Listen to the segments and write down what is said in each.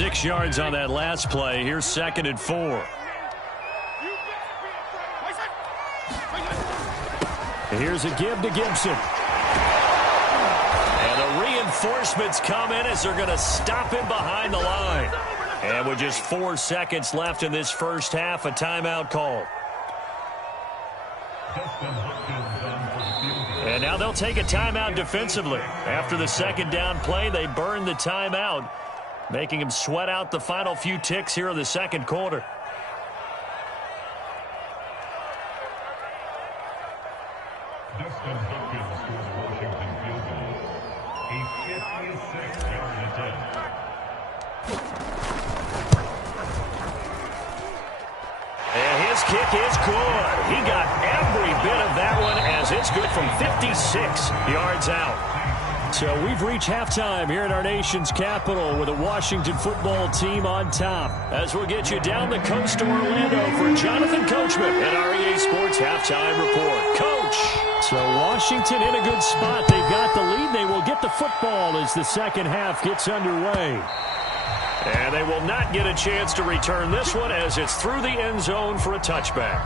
6 yards on that last play. Here's 2nd and 4. Here's a give to Gibson. And the reinforcements come in as they're going to stop him behind the line. And with just 4 seconds left in this first half, a timeout call. And now they'll take a timeout defensively. After the 2nd down play, they burn the timeout, making him sweat out the final few ticks here in the 2nd quarter. And his kick is good. He got every bit of that one as it's good from 56 yards out. So we've reached halftime here in our nation's capital with a Washington football team on top. As we'll get you down the coast to Orlando for Jonathan Coachman at our EA Sports Halftime Report. Coach! So Washington in a good spot. They've got the lead. They will get the football as the second half gets underway. And they will not get a chance to return this one as it's through the end zone for a touchback.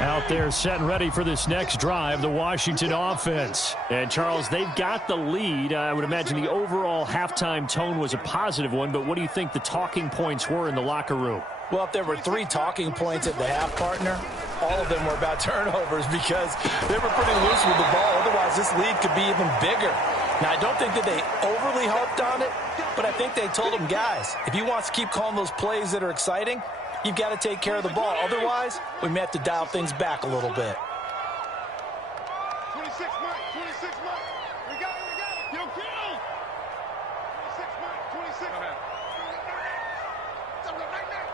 Out there set and ready for this next drive, the Washington offense. And, Charles, they've got the lead. I would imagine the overall halftime tone was a positive one, but what do you think the talking points were in the locker room? Well, if there were 3 talking points at the half, partner, all of them were about turnovers because they were pretty loose with the ball. Otherwise, this lead could be even bigger. Now, I don't think that they overly harped on it, but I think they told them, guys, if you want to keep calling those plays that are exciting, you've got to take care of the ball. Otherwise, we may have to dial things back a little bit. 26 Mike, 26 Mike. We got it, we got it. Yo, kill! 26 Mike, 26. Go ahead. Right now.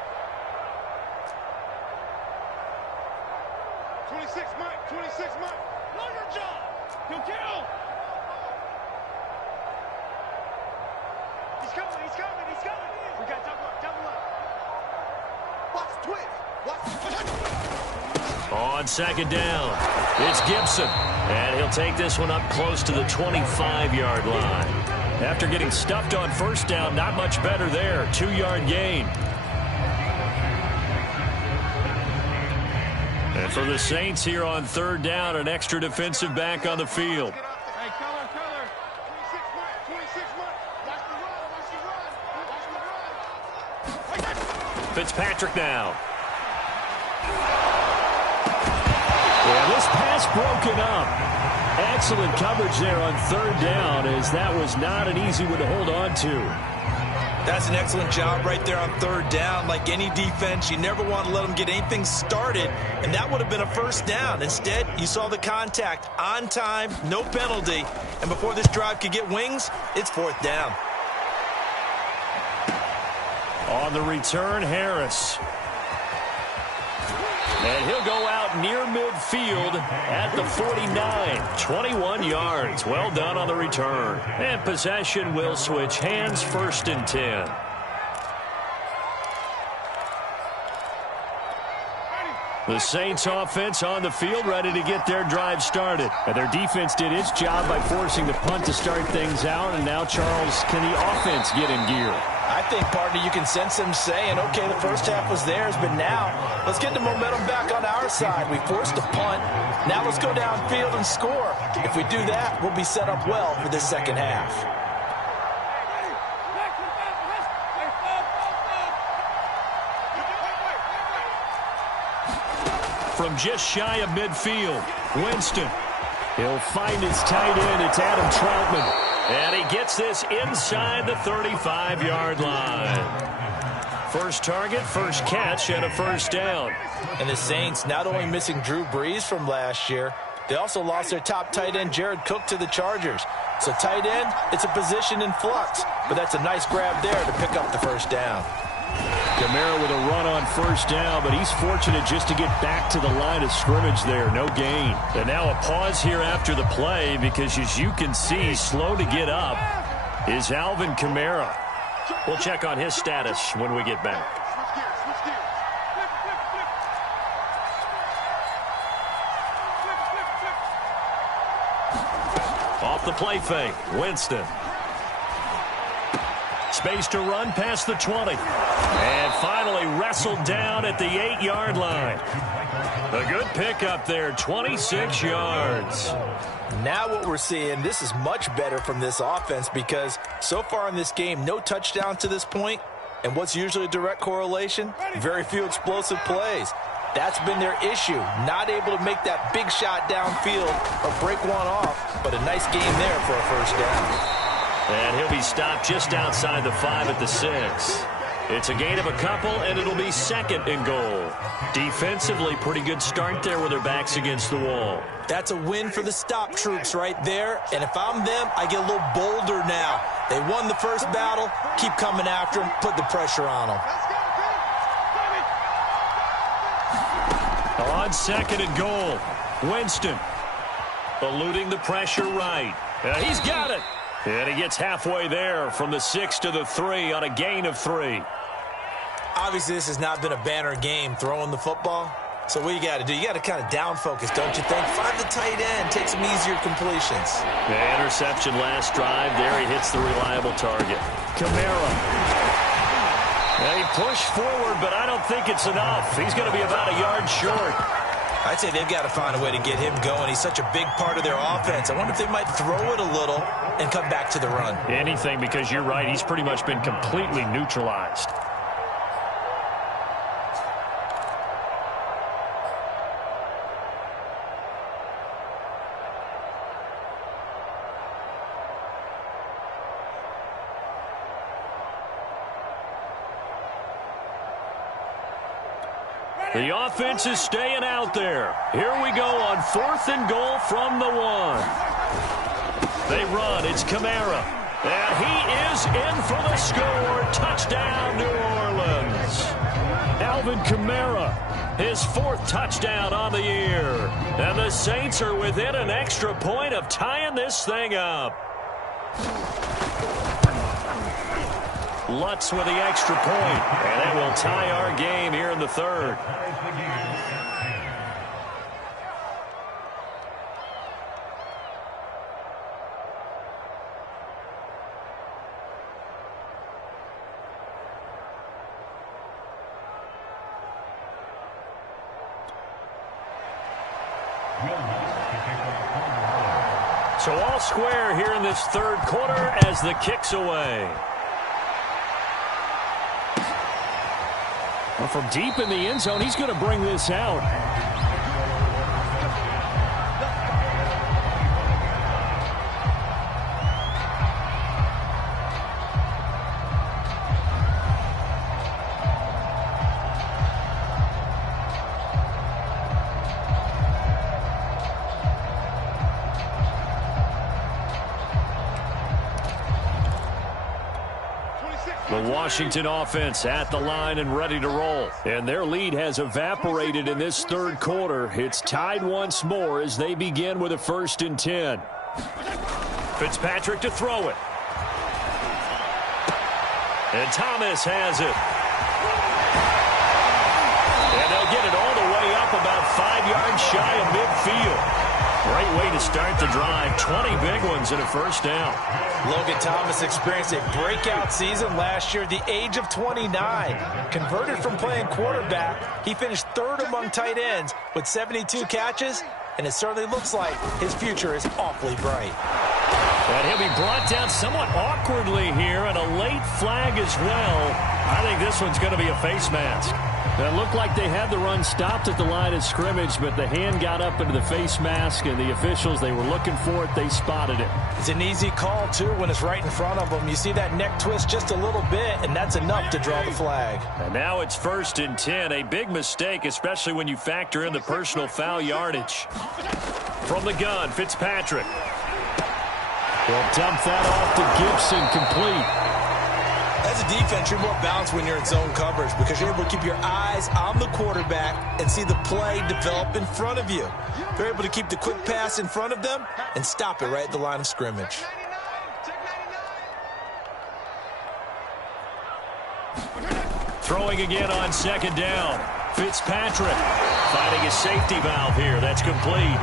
26 Mike, 26 Mike. Know your job. Yo, kill! He's coming, he's coming, he's coming. We got double up, double up. Watch twist. On 2nd down, it's Gibson. And he'll take this one up close to the 25-yard line. After getting stuffed on 1st down, not much better there. 2-yard gain. And for the Saints here on 3rd down, an extra defensive back on the field. Hey, color. 26 Mike, 26 Mike. Watch the run, watch the run, watch the run. Fitzpatrick now. Yeah, this pass broken up. Excellent coverage there on 3rd down, as that was not an easy one to hold on to. That's an excellent job right there on 3rd down. Like any defense, you never want to let them get anything started, and that would have been a 1st down. Instead, you saw the contact on time, no penalty, and before this drive could get wings, it's 4th down. On the return, Harris. And he'll go out near midfield at the 49. 21 yards. Well done on the return. And possession will switch hands, 1st and 10. The Saints offense on the field ready to get their drive started. And their defense did its job by forcing the punt to start things out. And now, Charles, can the offense get in gear? I think, partner, you can sense them saying, okay, the first half was theirs, but now let's get the momentum back on our side. We forced a punt. Now let's go downfield and score. If we do that, we'll be set up well for this second half. From just shy of midfield, Winston. He'll find his tight end. It's Adam Troutman. And he gets this inside the 35-yard line. First target, first catch, and a 1st down. And the Saints not only missing Drew Brees from last year, they also lost their top tight end, Jared Cook, to the Chargers. So tight end, it's a position in flux. But that's a nice grab there to pick up the 1st down. Kamara with a run on 1st down, but he's fortunate just to get back to the line of scrimmage there. No gain. And now a pause here after the play because, as you can see, slow to get up is Alvin Kamara. We'll check on his status when we get back. Off the play fake, Winston. Space to run past the 20. And finally wrestled down at the 8-yard line. A good pickup there, 26 yards. Now what we're seeing, this is much better from this offense because so far in this game, no touchdown to this point. And what's usually a direct correlation? Very few explosive plays. That's been their issue. Not able to make that big shot downfield or break one off, but a nice game there for a first down. And he'll be stopped just outside the 5 at the 6. It's a gain of a couple, and it'll be 2nd and goal. Defensively, pretty good start there with their backs against the wall. That's a win for the stop troops right there. And if I'm them, I get a little bolder now. They won the first battle. Keep coming after them. Put the pressure on them. On 2nd and goal, Winston eluding the pressure right. He's got it. And he gets halfway there from the 6 to the 3 on a gain of 3. Obviously, this has not been a banner game throwing the football. So what you got to do, you got to kind of down focus, don't you think? Find the tight end, take some easier completions. The interception last drive. There he hits the reliable target. Kamara. They push forward, but I don't think it's enough. He's going to be about a yard short. I'd say they've got to find a way to get him going. He's such a big part of their offense. I wonder if they might throw it a little and come back to the run. Anything, because you're right. He's pretty much been completely neutralized. The offense is staying out there. Here we go on 4th and goal from the 1. They run. It's Kamara. And he is in for the score. Touchdown, New Orleans. Alvin Kamara, his 4th touchdown on the year. And the Saints are within an extra point of tying this thing up. Lutz with the extra point, and it will tie our game here in the 3rd. So all square here in this 3rd quarter as the kick's away. Well, from deep in the end zone, he's going to bring this out. The Washington offense at the line and ready to roll. And their lead has evaporated in this 3rd quarter. It's tied once more as they begin with a 1st and 10. Fitzpatrick to throw it. And Thomas has it. And they'll get it all the way up about 5 yards shy of midfield. Great way to start the drive. 20 big ones and a 1st down. Logan Thomas experienced a breakout season last year at the age of 29. Converted from playing quarterback, he finished 3rd among tight ends with 72 catches, and it certainly looks like his future is awfully bright. And he'll be brought down somewhat awkwardly here, and a late flag as well. I think this one's going to be a face mask. It looked like they had the run stopped at the line of scrimmage, but the hand got up into the face mask, and the officials, they were looking for it. They spotted it. It's an easy call, too, when it's right in front of them. You see that neck twist just a little bit, and that's enough to draw the flag. And now it's 1st and 10. A big mistake, especially when you factor in the personal foul yardage. From the gun, Fitzpatrick. They'll dump that off to Gibson, complete. As a defense, you're more balanced when you're in zone coverage because you're able to keep your eyes on the quarterback and see the play develop in front of you. They're able to keep the quick pass in front of them and stop it right at the line of scrimmage. Throwing again on 2nd down. Fitzpatrick finding a safety valve here. That's complete.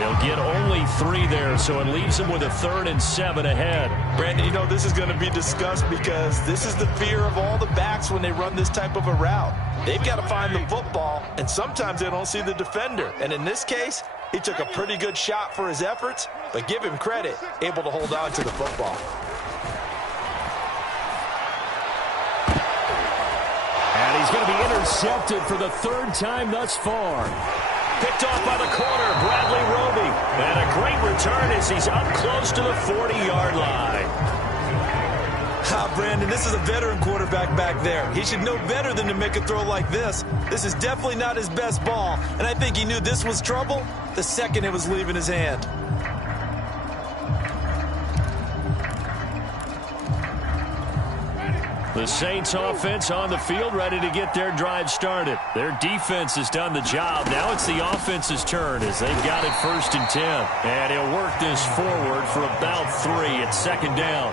They'll get only 3 there, so it leaves them with a 3rd and 7 ahead. Brandon, you know this is going to be discussed because this is the fear of all the backs when they run this type of a route. They've got to find the football, and sometimes they don't see the defender. And in this case, he took a pretty good shot for his efforts, but give him credit, able to hold on to the football. And he's going to be intercepted for the 3rd time thus far. Picked off by the corner, Bradley Roby. And a great return as he's up close to the 40-yard line. Brandon, this is a veteran quarterback back there. He should know better than to make a throw like this. This is definitely not his best ball, and I think he knew this was trouble the second it was leaving his hand. The Saints offense on the field, ready to get their drive started. Their defense has done the job. Now it's the offense's turn as they've got it 1st and 10. And he'll work this forward for about 3 at 2nd down.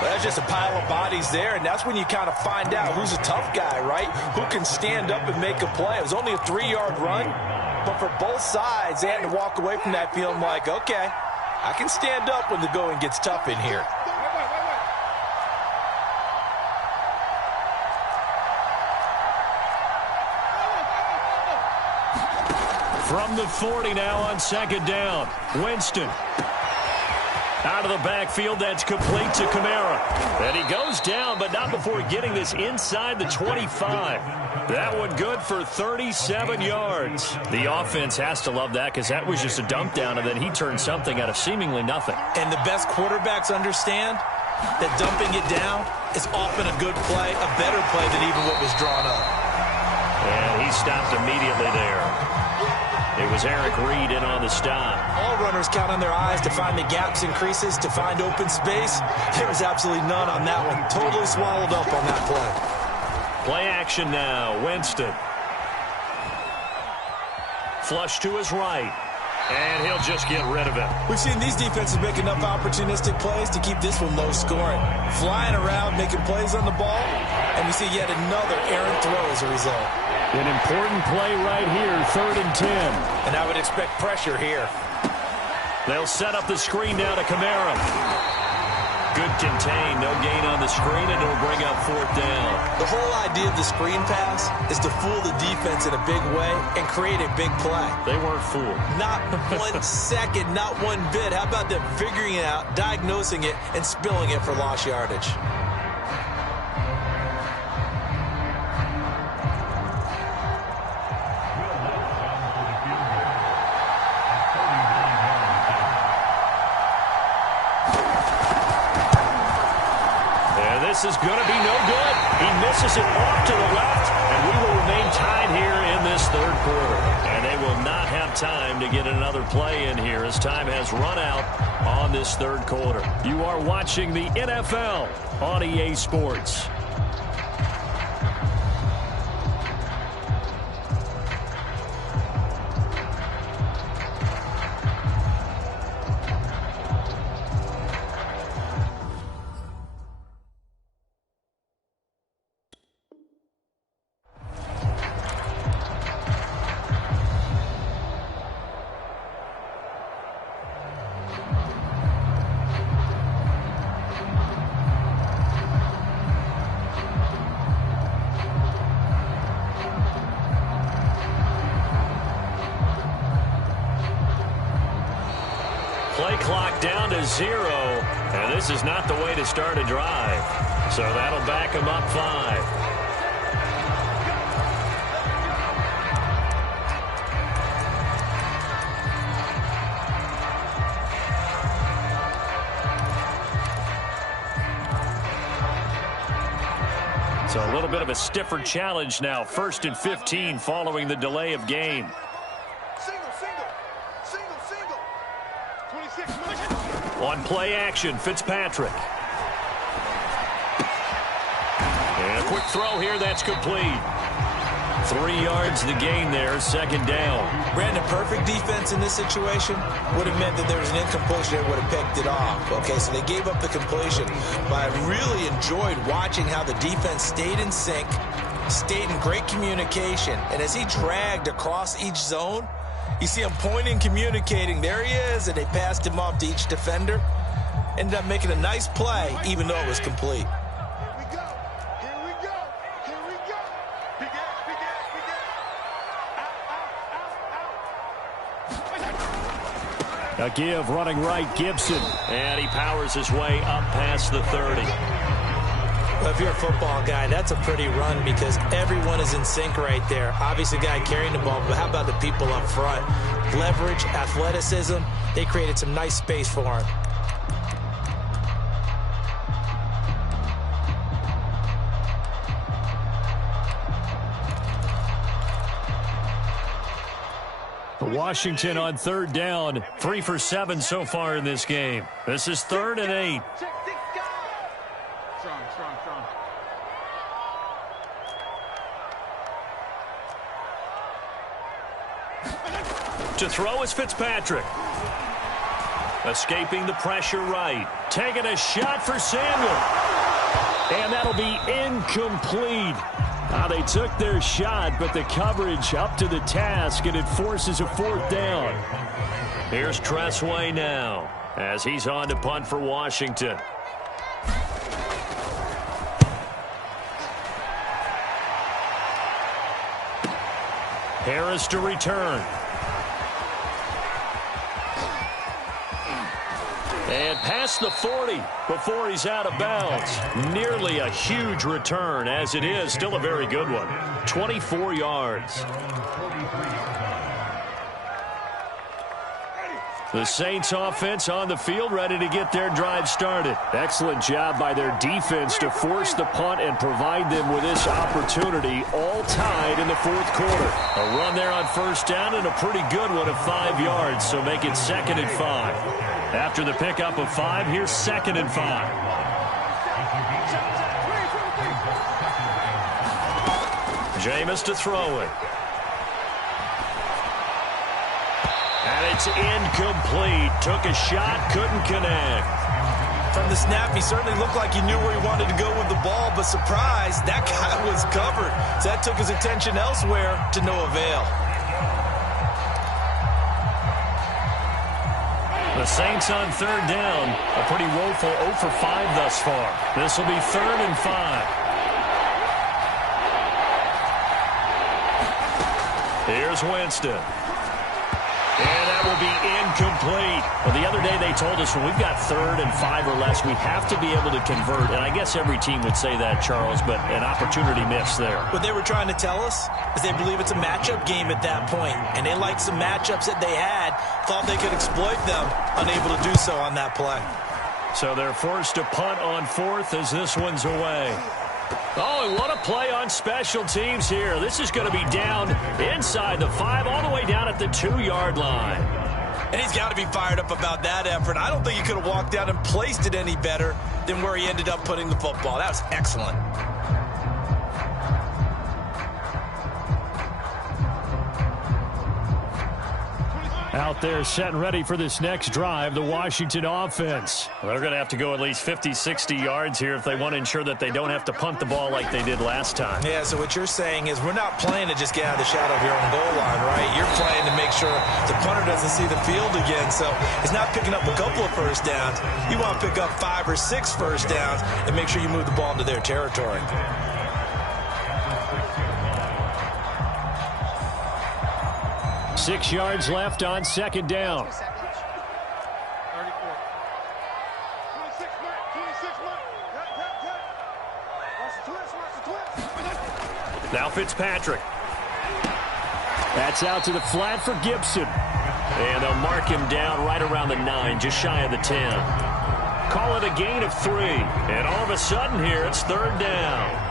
Well, that's just a pile of bodies there, and that's when you kind of find out who's a tough guy, right? Who can stand up and make a play. It was only a 3-yard run, but for both sides, they had to walk away from that feeling like, okay, I can stand up when the going gets tough in here. From the 40 now on 2nd down. Winston. Out of the backfield, that's complete to Kamara. And he goes down, but not before getting this inside the 25. That one good for 37 yards. The offense has to love that because that was just a dump down, and then he turned something out of seemingly nothing. And the best quarterbacks understand that dumping it down is often a good play, a better play than even what was drawn up. And he stopped immediately there. It was Eric Reed in on the stop. All runners count on their eyes to find the gaps and creases, to find open space. There was absolutely none on that one. Totally swallowed up on that play. Play action now. Winston. Flush to his right. And he'll just get rid of it. We've seen these defenses make enough opportunistic plays to keep this one low scoring. Flying around, making plays on the ball, and we see yet another errant throw as a result. An important play right here, 3rd and 10. And I would expect pressure here. They'll set up the screen now to Kamara. Good contain, no gain on the screen, and it'll bring up 4th down. The whole idea of the screen pass is to fool the defense in a big way and create a big play. They weren't fooled. Not 1 second, not 1 bit. How about them figuring it out, diagnosing it, and spilling it for lost yardage? This is going to be no good. He misses it off to the left, and we will remain tied here in this 3rd quarter. And they will not have time to get another play in here as time has run out on this 3rd quarter. You are watching the NFL on EA Sports. Play clock down to 0, and this is not the way to start a drive. So that'll back him up 5. So a little bit of a stiffer challenge now. 1st and 15 following the delay of game. On play action, Fitzpatrick. And a quick throw here, that's complete. 3 yards the gain there, 2nd down. Brandon, perfect defense in this situation would have meant that there was an incompletion that would have picked it off. Okay, so they gave up the completion. But I really enjoyed watching how the defense stayed in sync, stayed in great communication. And as he dragged across each zone, You see him pointing, communicating. There he is, and they passed him off to each defender. Ended up making a nice play, even though it was complete. A give running right, Gibson. And he powers his way up past the 30. Well, if you're a football guy, that's a pretty run because everyone is in sync right there. Obviously, the guy carrying the ball, but how about the people up front? Leverage, athleticism, they created some nice space for him. Washington on third down, 3 for 7 so far in this game. This is 3rd and 8. Strong. To throw is Fitzpatrick. Escaping the pressure right. Taking a shot for Samuel. And that'll be incomplete. They took their shot, but the coverage up to the task, and it forces a 4th down. Here's Tressway now as he's on to punt for Washington. Harris to return. And past the 40 before he's out of bounds. Nearly a huge return, as it is. Still a very good one. 24 yards. The Saints offense on the field, ready to get their drive started. Excellent job by their defense to force the punt and provide them with this opportunity, all tied in the 4th quarter. A run there on 1st down and a pretty good one of 5 yards, so make it 2nd and 5. After the pickup of 5, here's 2nd and 5. Jameis to throw it. And it's incomplete. Took a shot, couldn't connect. From the snap, he certainly looked like he knew where he wanted to go with the ball, but surprise, that guy was covered. So that took his attention elsewhere to no avail. The Saints on 3rd down. A pretty woeful 0 for 5 thus far. This will be 3rd and 5. Here's Winston. And that will be incomplete. Well, the other day they told us when we've got 3rd and 5 or less, we have to be able to convert. And I guess every team would say that, Charles, but an opportunity missed there. What they were trying to tell us is they believe it's a matchup game at that point. And they liked some matchups that they had, thought they could exploit them, unable to do so on that play. So they're forced to punt on 4th as this one's away. Oh, and what a play on special teams here. This is going to be down inside the 5, all the way down at the 2-yard line. And he's got to be fired up about that effort. I don't think he could have walked down and placed it any better than where he ended up putting the football. That was excellent. Out there set and ready for this next drive, the Washington offense. Well, they're going to have to go at least 50, 60 yards here if they want to ensure that they don't have to punt the ball like they did last time. Yeah, so what you're saying is we're not playing to just get out of the shadow of your own goal line, right? You're playing to make sure the punter doesn't see the field again. So it's not picking up a couple of first downs. You want to pick up 5 or 6 first downs and make sure you move the ball into their territory. 6 yards left on 2nd down. 34. 26 mark. Watch the twist. Now Fitzpatrick. That's out to the flat for Gibson. And they'll mark him down right around the 9, just shy of the 10. Call it a gain of 3. And all of a sudden here, it's 3rd down.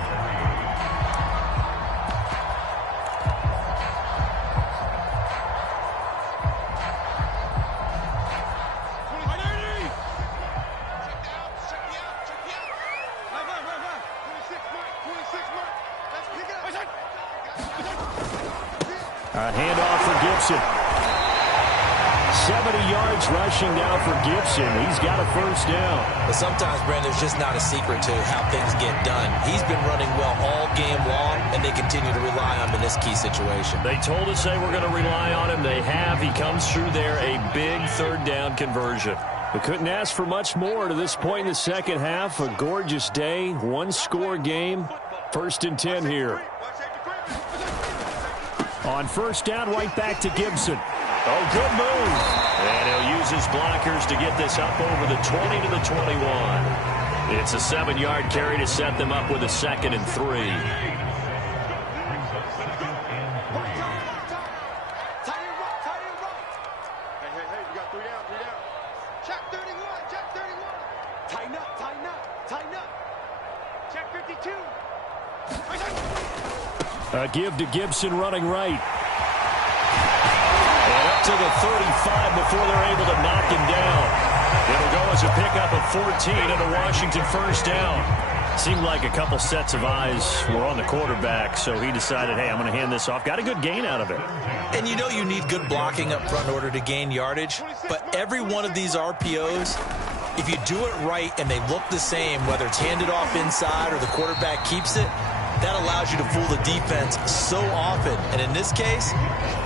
70 yards rushing now for Gibson. He's got a first down. But sometimes, Brandon, there's just not a secret to how things get done. He's been running well all game long, and they continue to rely on him in this key situation. They told us they were going to rely on him. They have. He comes through there, a big third down conversion. We couldn't ask for much more to this point in the second half. A gorgeous day, one-score game. 1st and 10 here. On first down, right back to Gibson. Oh, good move. And he'll use his blockers to get this up over the 20 to the 21. It's a 7-yard carry to set them up with a 2nd and 3. Hey, we got 3 down. Check 31. Tighten up. Check 52. A give to Gibson running right. And up to the 35 before they're able to knock him down. It'll go as a pickup of 14 and a Washington first down. Seemed like a couple sets of eyes were on the quarterback, so he decided, hey, I'm going to hand this off. Got a good gain out of it. And you know you need good blocking up front in order to gain yardage, but every one of these RPOs, if you do it right and they look the same, whether it's handed off inside or the quarterback keeps it, that allows you to fool the defense so often. And in this case,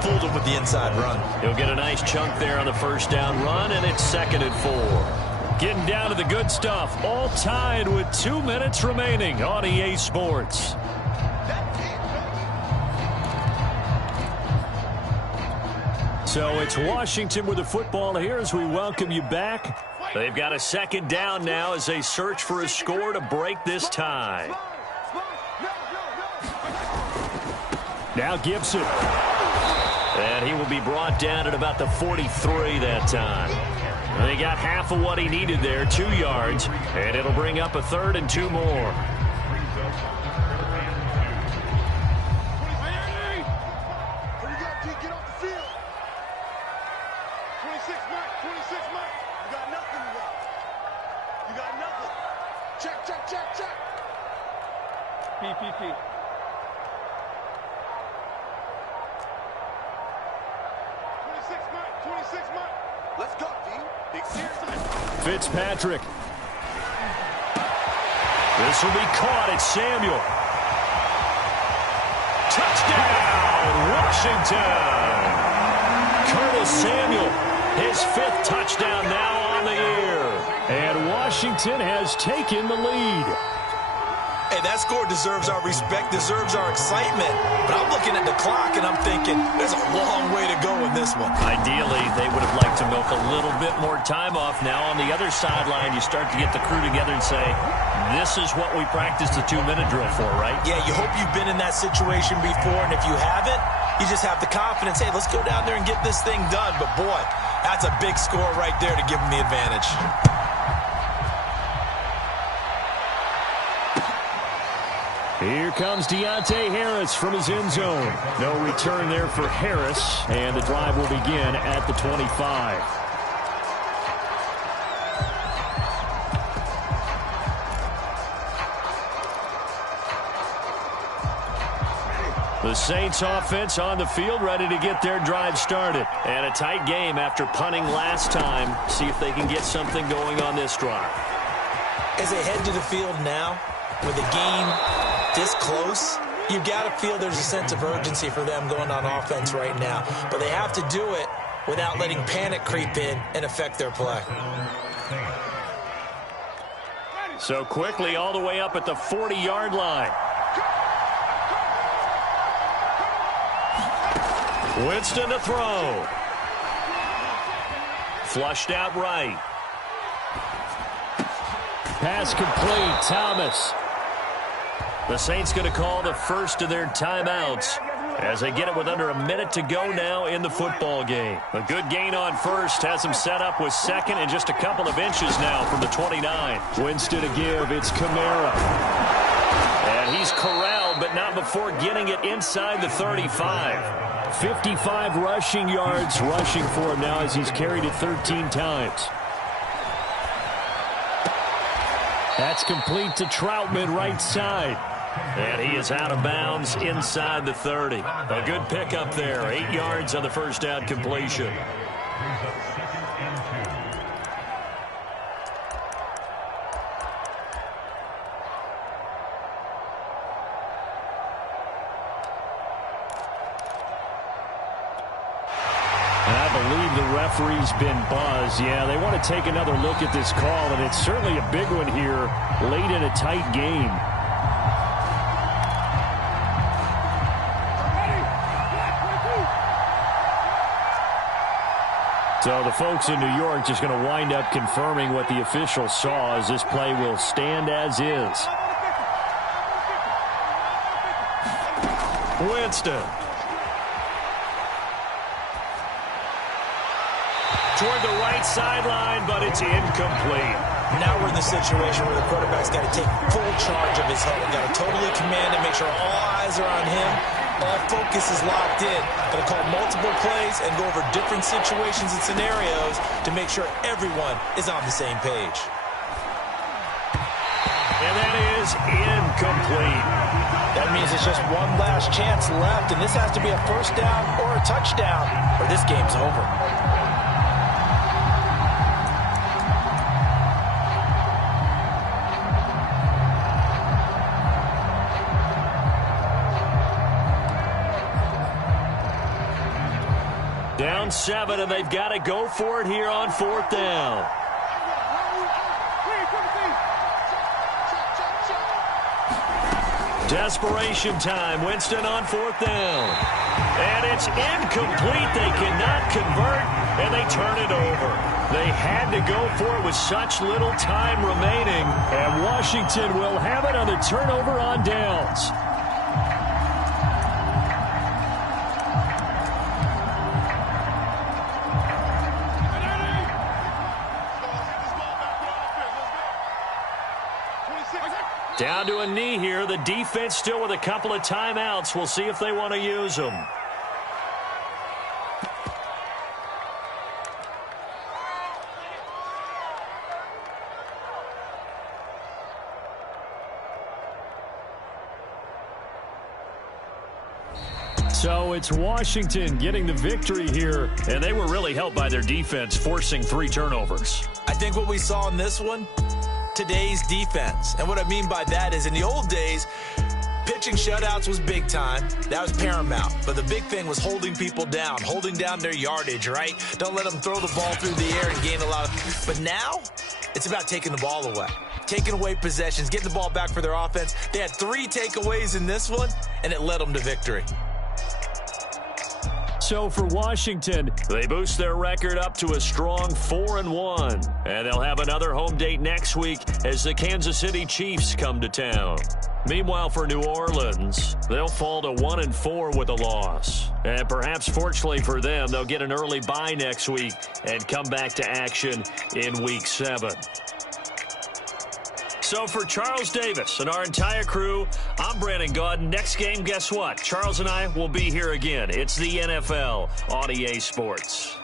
fooled him with the inside run. He'll get a nice chunk there on the first down run, and it's 2nd and 4. Getting down to the good stuff. All tied with 2 minutes remaining on EA Sports. So it's Washington with the football here as we welcome you back. They've got a 2nd down now as they search for a score to break this tie. Now Gibson. And he will be brought down at about the 43 that time. They got half of what he needed there, 2 yards, and it'll bring up a 3rd and 2 more. Here you go, G. Get off the field. 26 Mike. You got nothing. Check. PPP. Let's go, D. Big series. Fitzpatrick. This will be caught. It's Samuel. Touchdown, Washington. Curtis Samuel, his 5th touchdown now on the year. And Washington has taken the lead. Hey, that score deserves our respect, deserves our excitement. But I'm looking at the clock, and I'm thinking, there's a long way to go in this one. Ideally, they would have liked to milk a little bit more time off. Now, on the other sideline, you start to get the crew together and say, this is what we practiced the 2-minute drill for, right? Yeah, you hope you've been in that situation before, and if you haven't, you just have the confidence, hey, let's go down there and get this thing done. But, boy, that's a big score right there to give them the advantage. Here comes Deontay Harris from his end zone. No return there for Harris, and the drive will begin at the 25. The Saints offense on the field, ready to get their drive started. And a tight game after punting last time. See if they can get something going on this drive. As they head to the field now, with a game this close, you got to feel there's a sense of urgency for them going on offense right now. But they have to do it without letting panic creep in and affect their play. So quickly all the way up at the 40-yard line. Winston to throw. Flushed out right. Pass complete. Thomas. The Saints going to call the first of their timeouts as they get it with under a minute to go now in the football game. A good gain on first has them set up with 2nd and just a couple of inches now from the 29. Winston to give. It's Kamara. And he's corralled, but not before getting it inside the 35. 55 rushing yards rushing for him now as he's carried it 13 times. That's complete to Troutman right side. And he is out of bounds inside the 30. A good pickup there. 8 yards on the first down completion. Brings up 2nd and 2. I believe the referee's been buzzed. Yeah, they want to take another look at this call, and it's certainly a big one here late in a tight game. So the folks in New York just going to wind up confirming what the official saw, as this play will stand as is. Winston. Toward the right sideline, but it's incomplete. Now we're in the situation where the quarterback's got to take full charge of his huddle. Got to totally command and make sure all eyes are on him. All focus is locked in. Got to call multiple plays and go over different situations and scenarios to make sure everyone is on the same page. And that is incomplete. That means it's just one last chance left, and this has to be a first down or a touchdown, or this game's over. Down 7, and they've got to go for it here on 4th down. Desperation time. Winston on 4th down. And it's incomplete. They cannot convert, and they turn it over. They had to go for it with such little time remaining, and Washington will have it on the turnover on downs. Down to a knee here. The defense still with a couple of timeouts. We'll see if they want to use them. So it's Washington getting the victory here, and they were really helped by their defense, forcing 3 turnovers. I think what we saw in this one, today's defense. And what I mean by that is in the old days, pitching shutouts was big time. That was paramount. But the big thing was holding people down, holding down their yardage, right? Don't let them throw the ball through the air and gain a lot of... But now, it's about taking the ball away. Taking away possessions, getting the ball back for their offense. They had 3 takeaways in this one, and it led them to victory. So for Washington, they boost their record up to a strong 4-1. And they'll have another home date next week as the Kansas City Chiefs come to town. Meanwhile, for New Orleans, they'll fall to 1-4 with a loss. And perhaps fortunately for them, they'll get an early bye next week and come back to action in Week 7. So for Charles Davis and our entire crew, I'm Brandon Gaudin. Next game, guess what? Charles and I will be here again. It's the NFL on EA Sports.